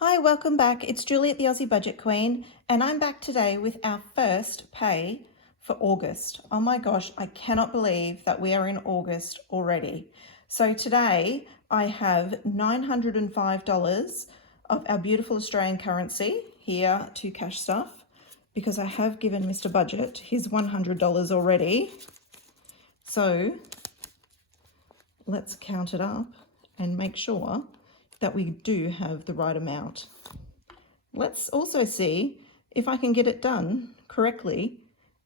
Hi, welcome back. It's Juliet, the Aussie Budget Queen, and I'm back today with our first pay for August. Oh my gosh, I cannot believe that we are in August already. So today I have $905 of our beautiful Australian currency here to cash stuff because I have given Mr. Budget his $100 already. So let's count it up and make sure that we do have the right amount. Let's also see if I can get it done correctly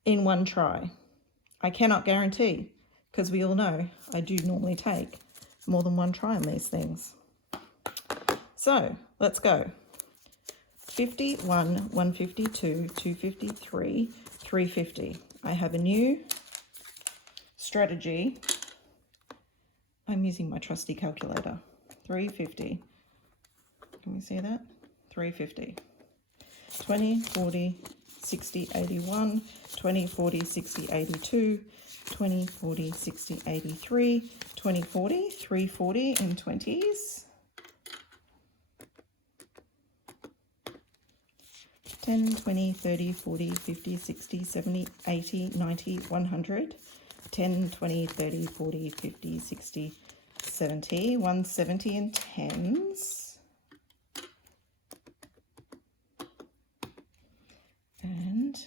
in one try. I cannot guarantee, because we all know I do normally take more than one try on these things. So let's go. 51, 152, 253, 350. I have a new strategy. I'm using my trusty calculator. 350. Can we see that? 350. 20, 40, 60, 81, 20, 40, 60, 82, 20, 40, 60, 83, 20, 40, 340 in 20s. 10, 20, 30, 40, 50, 60, 70, 80, 90, 100. 10, 20, 30, 40, 50, 60, 70, 170 in 10s. And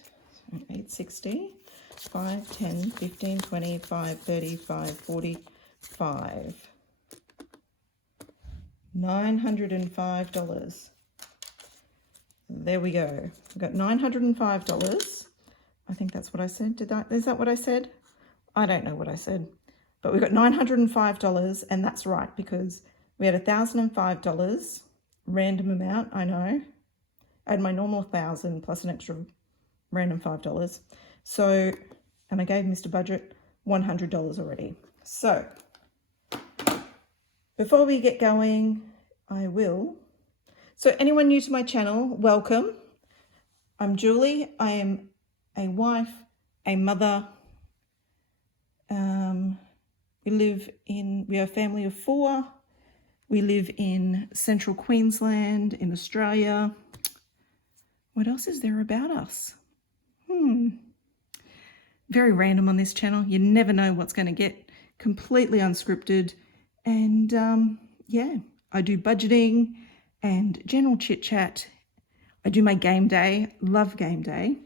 860, 5, 10, 15, 20, 5, 30, 5, 40, 5. $905. There we go. We've got $905. I think that's what I said. Is that what I said? I don't know what I said. But we've got $905, and that's right because we had $1,005 random amount, I know. I had my normal 1,000 plus an extra random $5. So, and I gave Mr. Budget $100 already. So, before we get going, So anyone new to my channel, welcome. I'm Julie. I am a wife, a mother. We are a family of 4. We live in central Queensland in Australia. What else is there about us? Very random on this channel. You never know what's going to get. Completely unscripted. And yeah, I do budgeting and general chit chat. I do my game day. Love game day.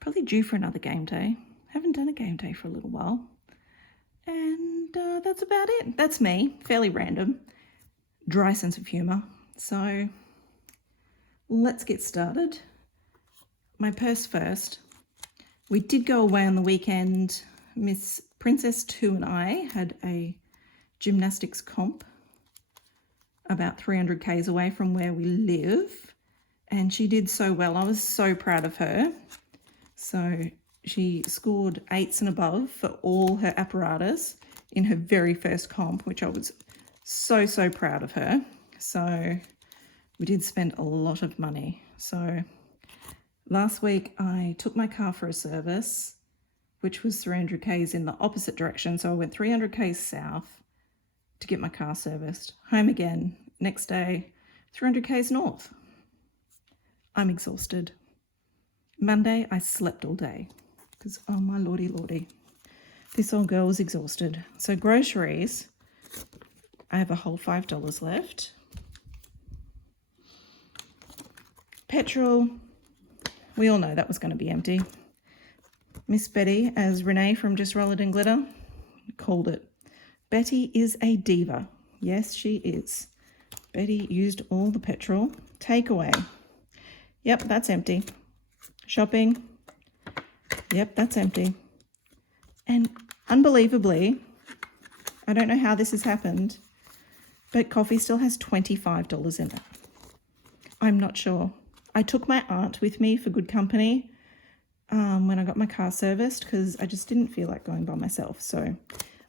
Probably due for another game day. Haven't done a game day for a little while. And that's about it. That's me. Fairly random. Dry sense of humour. So let's get started. My purse first. We did go away on the weekend. Miss Princess 2 and I had a gymnastics comp about 300 k's away from where we live. And she did so well. I was so proud of her. So she scored 8s and above for all her apparatus in her very first comp, which I was so proud of her. So we did spend a lot of money. So last week I took my car for a service, which was 300 k's in the opposite direction. So I went 300 k's south to get my car serviced. Home again. Next day, 300 k's north. I'm exhausted. Monday, I slept all day because, oh my lordy, this old girl was exhausted. So groceries, I have a whole $5 left. Petrol, we all know that was going to be empty. Miss Betty, as Renee from Just Roll It in Glitter called it. Betty is a diva. Yes, she is. Betty used all the petrol. Takeaway. Yep, that's empty. Shopping. Yep, that's empty. And unbelievably, I don't know how this has happened, but coffee still has $25 in it. I'm not sure. I took my aunt with me for good company when I got my car serviced because I just didn't feel like going by myself. So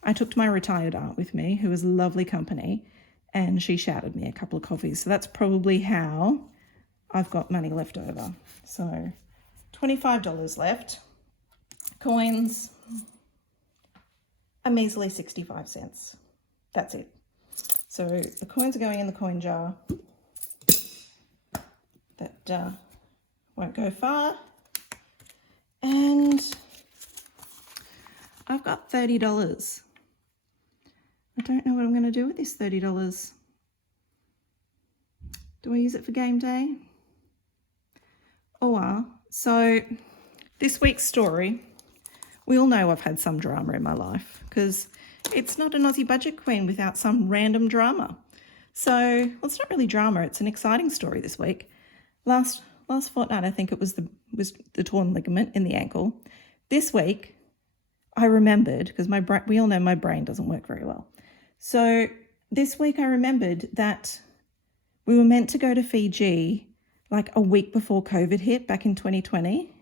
I took my retired aunt with me, who was lovely company, and she shouted me a couple of coffees. So that's probably how I've got money left over. So $25 left. Coins, a measly 65 cents. That's it. So the coins are going in the coin jar. That won't go far. And I've got $30. I don't know what I'm going to do with this $30. Do I use it for game day? Or, so this week's story, we all know I've had some drama in my life because it's not an Aussie Budget Queen without some random drama. So, well, it's not really drama, it's an exciting story this week. Last fortnight, I think it was the torn ligament in the ankle. This week, I remembered, because we all know my brain doesn't work very well. So this week I remembered that we were meant to go to Fiji like a week before COVID hit back in 2020.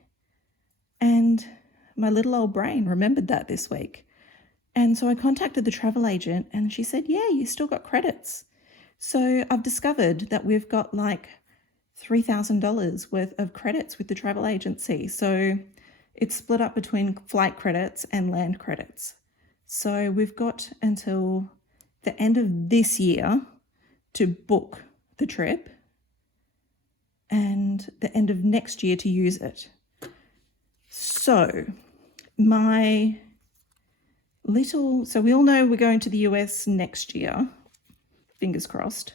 And my little old brain remembered that this week. And so I contacted the travel agent and she said, yeah, you still got credits. So I've discovered that we've got like $3,000 worth of credits with the travel agency. So it's split up between flight credits and land credits. So we've got until the end of this year to book the trip and the end of next year to use it. So we all know we're going to the US next year, fingers crossed.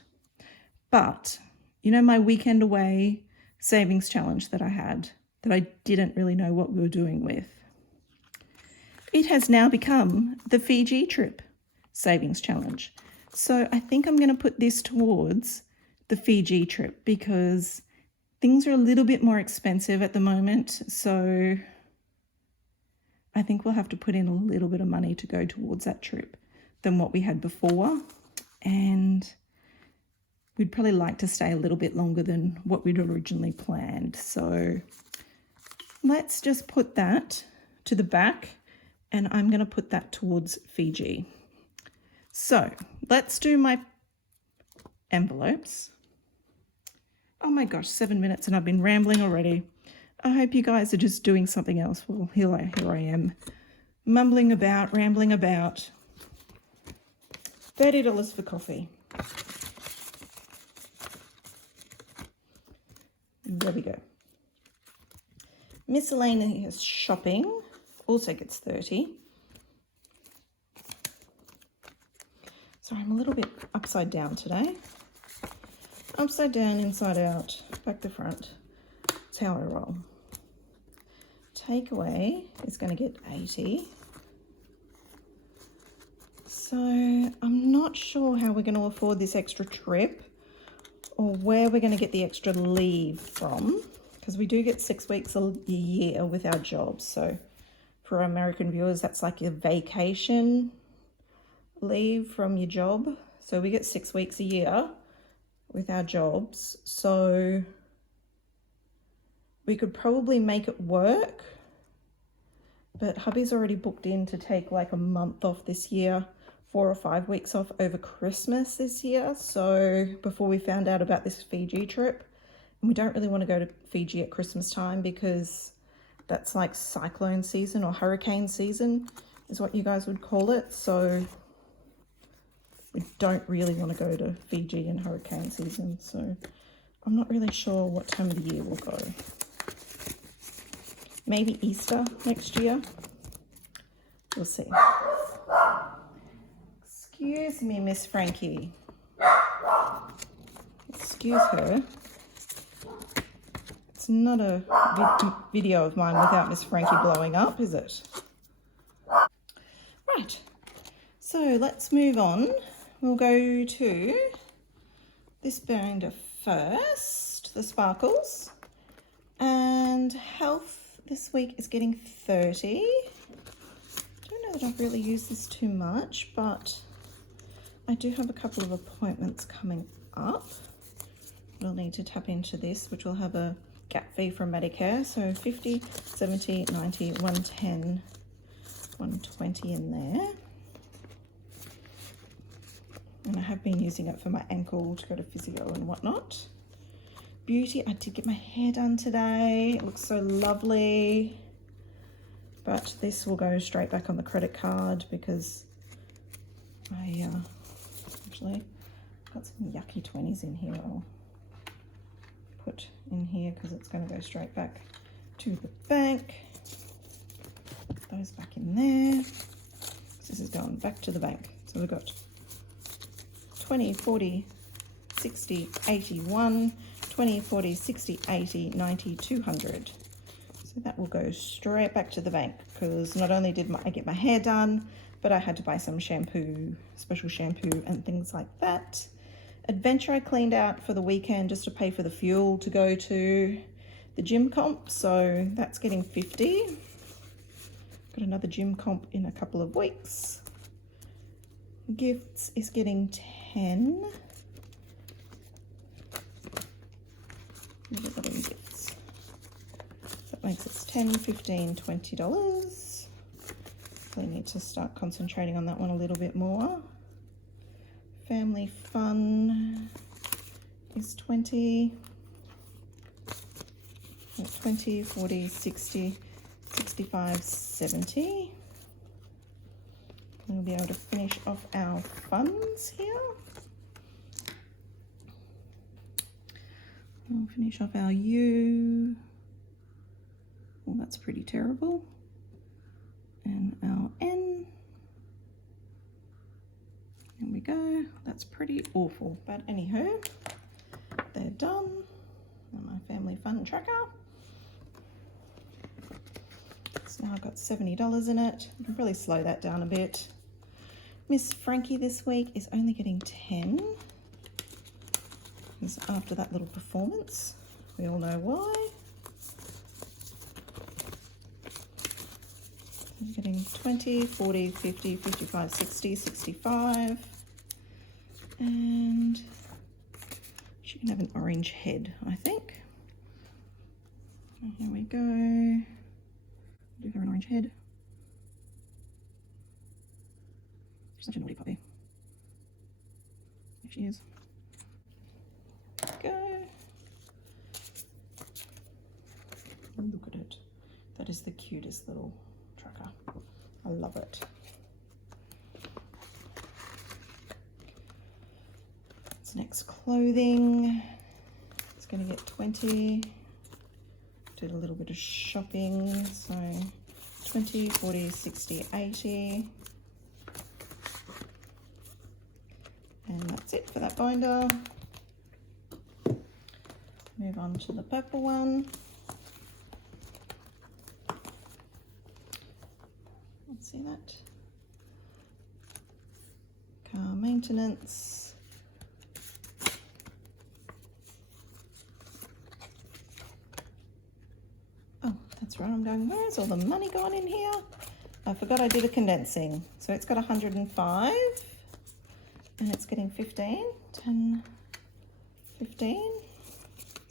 But you know my weekend away savings challenge that I had, that I didn't really know what we were doing with? It has now become the Fiji trip savings challenge. So I think I'm going to put this towards the Fiji trip because things are a little bit more expensive at the moment. So I think we'll have to put in a little bit of money to go towards that trip than what we had before. And we'd probably like to stay a little bit longer than what we'd originally planned. So let's just put that to the back and I'm going to put that towards Fiji. So let's do my envelopes. Oh my gosh, 7 minutes and I've been rambling already. I hope you guys are just doing something else. Well, here I am, mumbling about, rambling about. $30 for coffee. There we go. Miscellaneous shopping also gets 30. Sorry, I'm a little bit upside down today. Upside down, inside out, back to front. That's how I roll. Takeaway is going to get 80. So I'm not sure how we're going to afford this extra trip or where we're going to get the extra leave from, because we do get 6 weeks a year with our jobs. So for our American viewers, that's like your vacation leave from your job. So we get 6 weeks a year with our jobs. So we could probably make it work, but hubby's already booked in to take like a month off this year, 4 or 5 weeks off over Christmas this year. So before we found out about this Fiji trip, and we don't really want to go to Fiji at Christmas time because that's like cyclone season or hurricane season is what you guys would call it. So we don't really want to go to Fiji in hurricane season. So I'm not really sure what time of the year we'll go. Maybe Easter next year. We'll see. Excuse me, Miss Frankie. Excuse her. It's not a video of mine without Miss Frankie blowing up, is it? Right. So let's move on. We'll go to this binder first, the sparkles. And health this week is getting 30. Don't know that I've really used this too much, but I do have a couple of appointments coming up. We'll need to tap into this, which will have a gap fee from Medicare. So 50, 70, 90, 110, 120 in there. And I have been using it for my ankle to go to physio and whatnot. Beauty, I did get my hair done today. It looks so lovely. But this will go straight back on the credit card because I actually Got some yucky 20s in here. I'll put in here because it's going to go straight back to the bank. Put those back in there. This is going back to the bank. So we've got 20, 40, 60, 81, 20, 40, 60, 80, 90, 200. So that will go straight back to the bank because not only did I get my hair done, but I had to buy some shampoo, special shampoo and things like that. Adventure I cleaned out for the weekend just to pay for the fuel to go to the gym comp. So that's getting 50. Got another gym comp in a couple of weeks. Gifts is getting 10. What are in gifts? That makes it 10, 15, $20. I need to start concentrating on that one a little bit more. Family fun is 20. 20, 40, 60, 65, 70. We'll be able to finish off our funds here. We'll finish off our U. Well, that's pretty terrible. And our N. There we go. That's pretty awful. But anywho, they're done. And my family fun tracker. So now I've got $70 in it. I can probably slow that down a bit. Miss Frankie this week is only getting 10. Because after that little performance, we all know why. I'm getting 20, 40, 50, 55, 60, 65. And she can have an orange head, I think. And here we go. Do her an orange head. She's such a naughty puppy. There she is. Go. Look at it. That is the cutest little tracker. I love it. What's next? Clothing. It's going to get 20. Did a little bit of shopping. So 20, 40, 60, 80. And that's it for that binder. Move on to the purple one. Let's see that. Car maintenance. Oh, that's right. I'm going, where's all the money gone in here? I forgot I did a condensing. So it's got 105 and it's getting 15, 10, 15.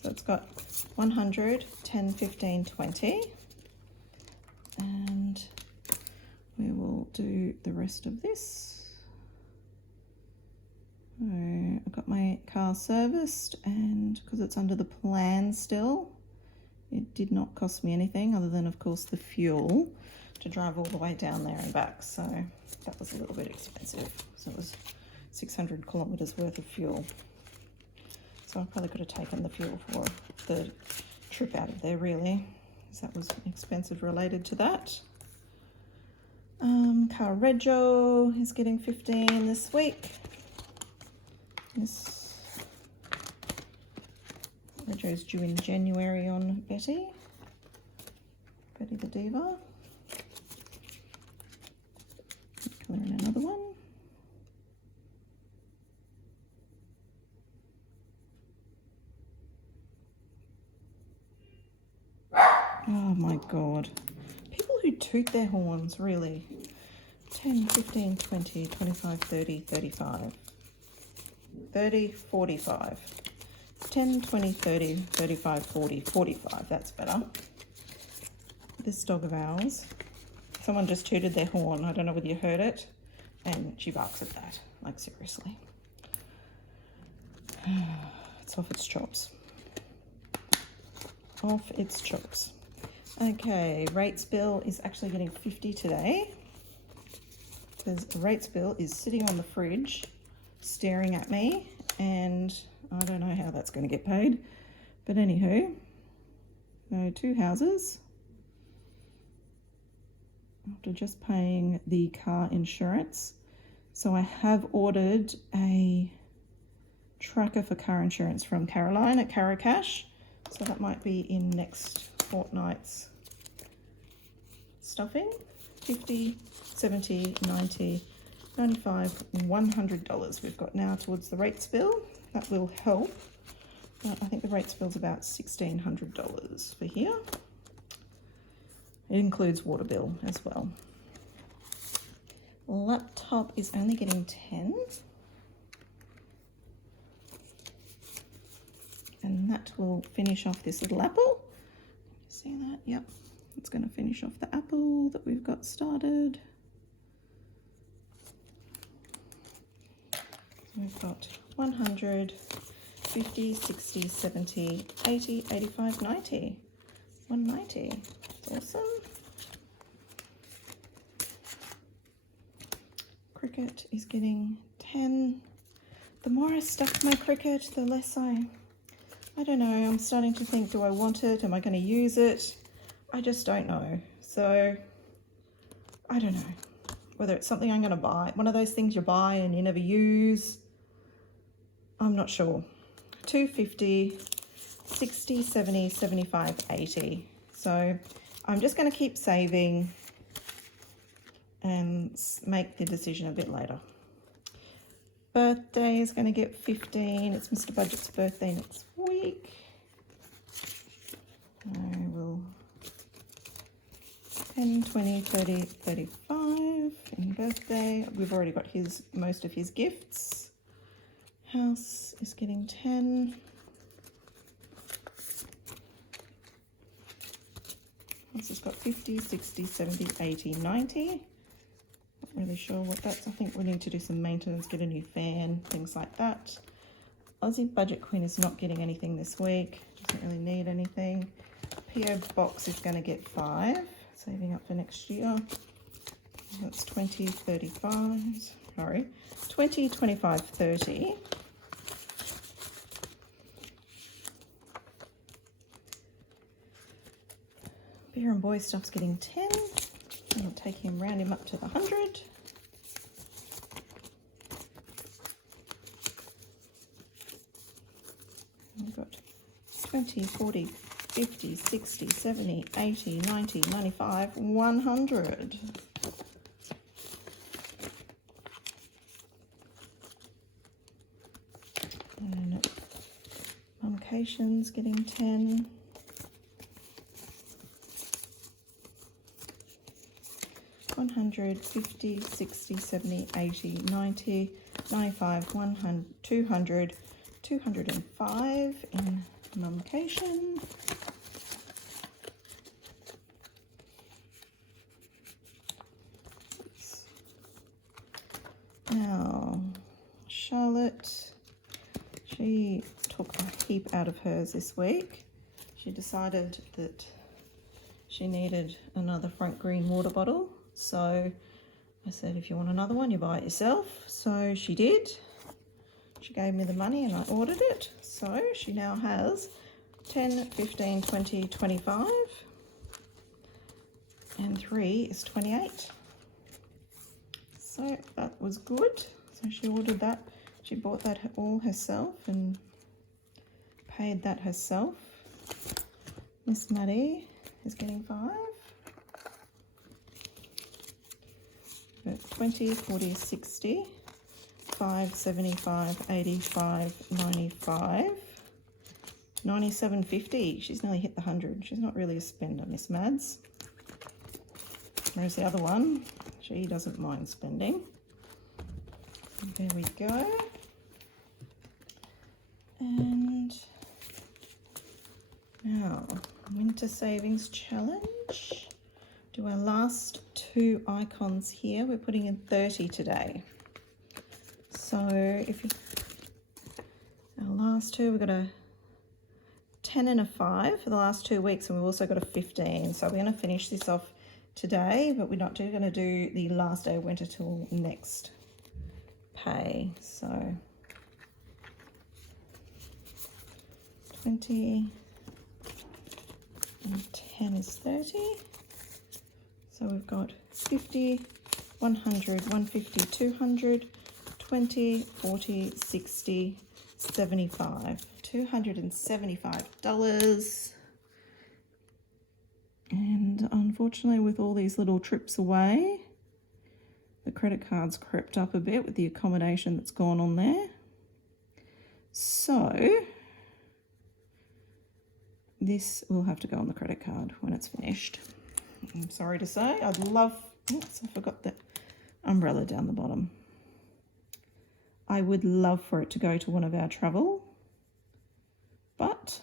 So it's got 100, 10, 15, 20. And we will do the rest of this. So I got my car serviced, and because it's under the plan still, it did not cost me anything other than, of course, the fuel to drive all the way down there and back. So that was a little bit expensive. So it was 600 kilometers worth of fuel. So I probably could have taken the fuel for the trip out of there, really, because that was expensive related to that. Car Rego is getting 15 this week. This Rego is due in January on Betty the Diva. Colour in another one. Oh my God. People who toot their horns, really. 10, 15, 20, 25, 30, 35. 30, 45. 10, 20, 30, 35, 40, 45. That's better. This dog of ours, someone just tooted their horn. I don't know whether you heard it. And she barks at that. Like, seriously. It's off its chops. Off its chops. Okay, rates bill is actually getting 50 today because rates bill is sitting on the fridge staring at me and I don't know how that's going to get paid. But anywho, so 2 houses. After just paying the car insurance. So I have ordered a tracker for car insurance from Caroline at Caro Cash. So that might be in next fortnight's stuffing. $50, $70, $90, $95, $100 we've got now towards the rates bill. That will help. But I think the rates bill's about $1,600 for here. It includes water bill as well. Laptop is only getting 10. And that will finish off this little apple. See that? Yep. It's going to finish off the apple that we've got started. We've got 100, 50, 60, 70, 80, 85, 90. 190. That's awesome. Cricket is getting 10. The more I stuff my Cricut, the less I don't know, I'm starting to think, do I want it? Am I going to use it? I just don't know. So, I don't know whether it's something I'm going to buy. One of those things you buy and you never use. I'm not sure. 250, 60, 70, 75, 80. So, I'm just going to keep saving and make the decision a bit later. Birthday is going to get 15. It's Mr. Budget's birthday next week. I will 10, 20, 30, 35 in birthday. We've already got most of his gifts. House is getting 10. House has got 50, 60, 70, 80, 90. Not really sure what that's. I think we need to do some maintenance, get a new fan, things like that. Aussie Budget Queen is not getting anything this week. Doesn't really need anything. PO Box is going to get 5. Saving up for next year. That's 20, 35. Sorry. 20, 25, 30. Beer and Boy Stuff's getting 10. I'll take him, round him up to the 100. We've got 20, 40, 50, 60, 70, 80, 90, 95, 100. And Mumcation's getting 10. 100, 50, 60, 70, 80, 90, 95, 100, 200, 205 in Mumcation. Now, Charlotte, she took a heap out of hers this week. She decided that she needed another front green water bottle. So I said, if you want another one, you buy it yourself. So she did. She gave me the money and I ordered it. So she now has 10, 15, 20, 25. And 3 is 28. So that was good. So she ordered that. She bought that all herself and paid that herself. Miss Maddie is getting 5. 20, 40, 60, 5, 75, 85, 95, 97, 50. She's nearly hit the 100. She's not really a spender, Miss Mads. Whereas the other one, she doesn't mind spending. There we go. And now, Winter Savings Challenge. Do our last 2 icons here. We're putting in 30 today. So if you, our last 2, we've got a 10 and a 5 for the last 2 weeks, and we've also got a 15. So we're going to finish this off today, but we're not going to do the last day of winter till next pay. So 20, and 10 is 30. So we've got 50, 100, 150, 200, 20, 40, 60, 75. $275. And unfortunately, with all these little trips away, the credit card's crept up a bit with the accommodation that's gone on there. So this will have to go on the credit card when it's finished. I'm sorry to say, I'd love, oops, I forgot the umbrella down the bottom. I would love for it to go to one of our travel, but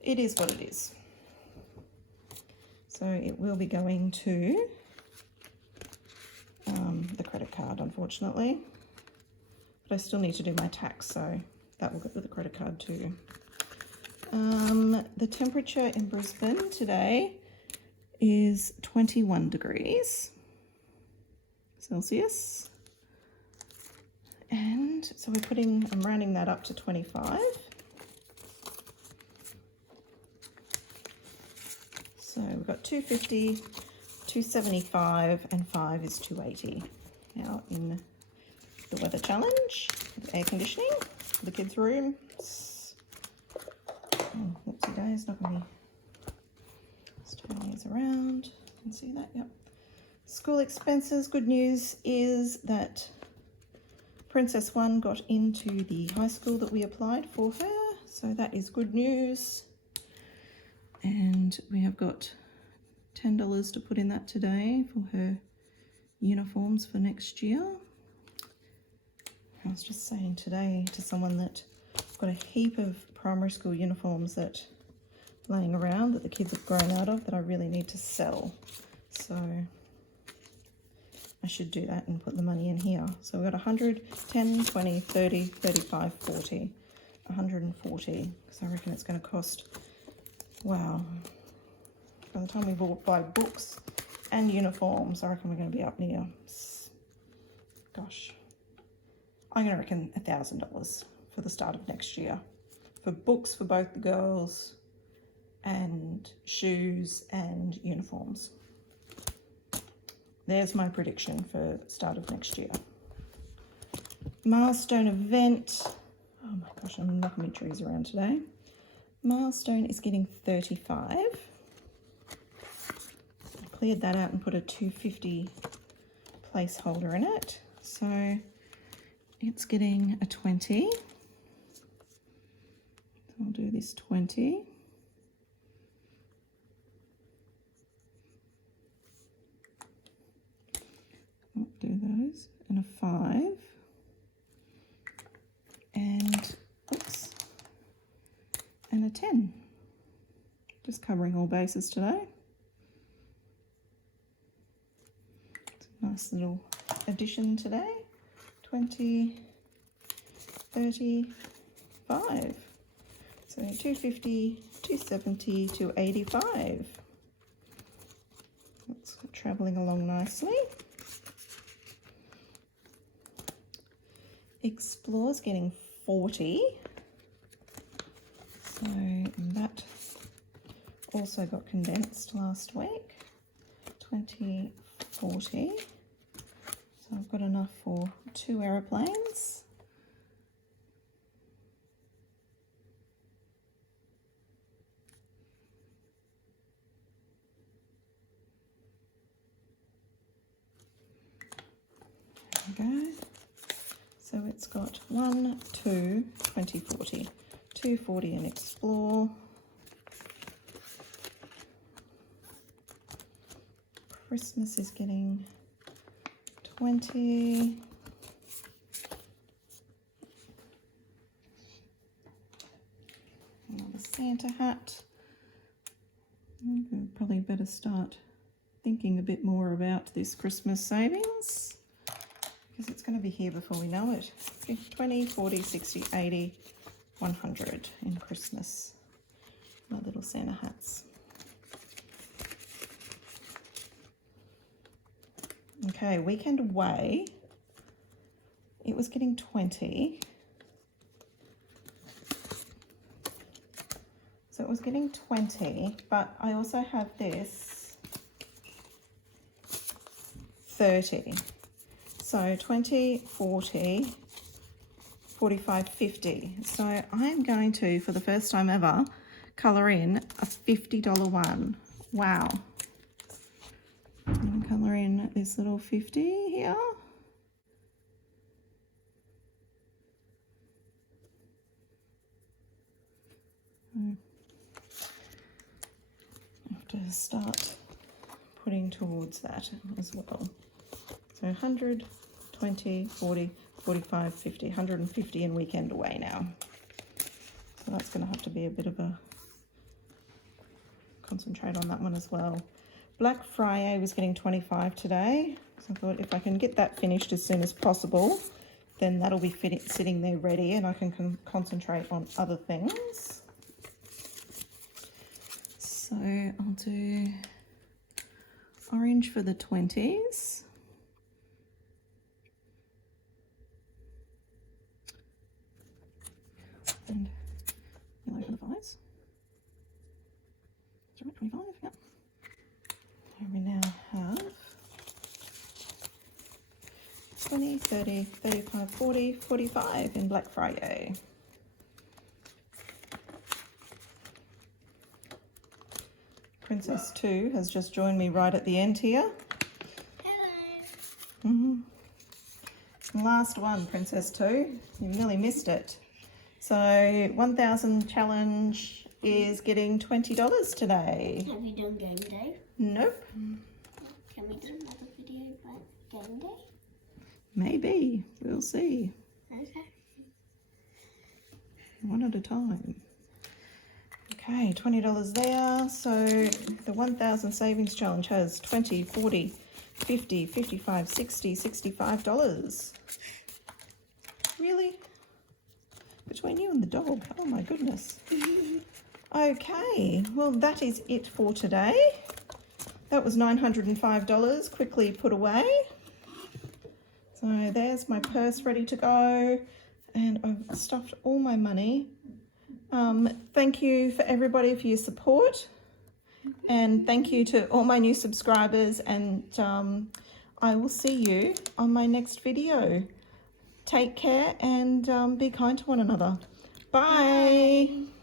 it is what it is. So it will be going to the credit card, unfortunately. But I still need to do my tax, so that will go with the credit card too. The temperature in Brisbane today is 21 degrees Celsius. And so I'm rounding that up to 25. So we've got 250, 275, and 5 is 280. Now in the weather challenge, with air conditioning, the kids' room. Oh, whoopsie days, not going to be. Let's turn these around. You can see that, yep. School expenses, good news is that Princess One got into the high school that we applied for her, so that is good news. And we have got $10 to put in that today for her uniforms for next year. I was just saying today to someone that I've got a heap of primary school uniforms that laying around that the kids have grown out of that I really need to sell. So I should do that and put the money in here. So we've got 100, 10, 20, 30, 35, 40, 140. So I reckon it's going to cost, wow, by the time we buy books and uniforms, I reckon we're going to be up near, gosh, I'm going to reckon $1,000 for the start of next year. For books for both the girls and shoes and uniforms. There's my prediction for start of next year. Milestone event. Oh my gosh, I'm knocking my trees around today. Milestone is getting 35. I cleared that out and put a 250 placeholder in it. So it's getting a 20. So I'll do this 20. I'll do those, and a 5, and oops, and a 10. Just covering all bases today. It's a nice little addition today. 20, 30, 5. So 250, 270, 285. That's travelling along nicely. Explore's getting 40. So that also got condensed last week. 20, 40. So I've got enough for 2 aeroplanes. There we go. So it's got 1, 2, 20, 40. 240 in Explore. Christmas is getting 20. Another Santa hat. Probably better start thinking a bit more about this Christmas savings, because it's going to be here before we know it. 20, 40, 60, 80, 100 in Christmas. My little Santa hats. Okay, weekend away. It was getting 20. was getting 20, but I also have this 30. So 20, 40, 45, 50. So I'm going to, for the first time ever, colour in a $50 one. Wow. I'm going to colour in this little 50 here. I have to start putting towards that as well. So 100, 20, 40, 45, 50, 150 and weekend away now. So that's going to have to be a bit of a concentrate on that one as well. Black Friday was getting 25 today. So I thought if I can get that finished as soon as possible, then that'll be sitting there ready and I can concentrate on other things. So I'll do orange for the 20s. And yellow for the 5s. That's right, 25, yep. Here we now have 20, 30, 35, 40, 45 in Black Friday. Princess 2 has just joined me right at the end here. Hello. Last one, Princess 2. You nearly missed it. So 1000 challenge is getting $20 today. Have you done game day? Nope. Can we do another video about game day? Maybe. We'll see. Okay. One at a time. Okay, $20 there. So the 1000 savings challenge has 20, 40, 50, 55, 60, $65. Really? Between you and the dog. Oh my goodness. Okay, well that is it for today. That was $905 quickly put away. So there's my purse ready to go and I've stuffed all my money. Thank you for everybody for your support and thank you to all my new subscribers and I will see you on my next video. Take care and be kind to one another. Bye.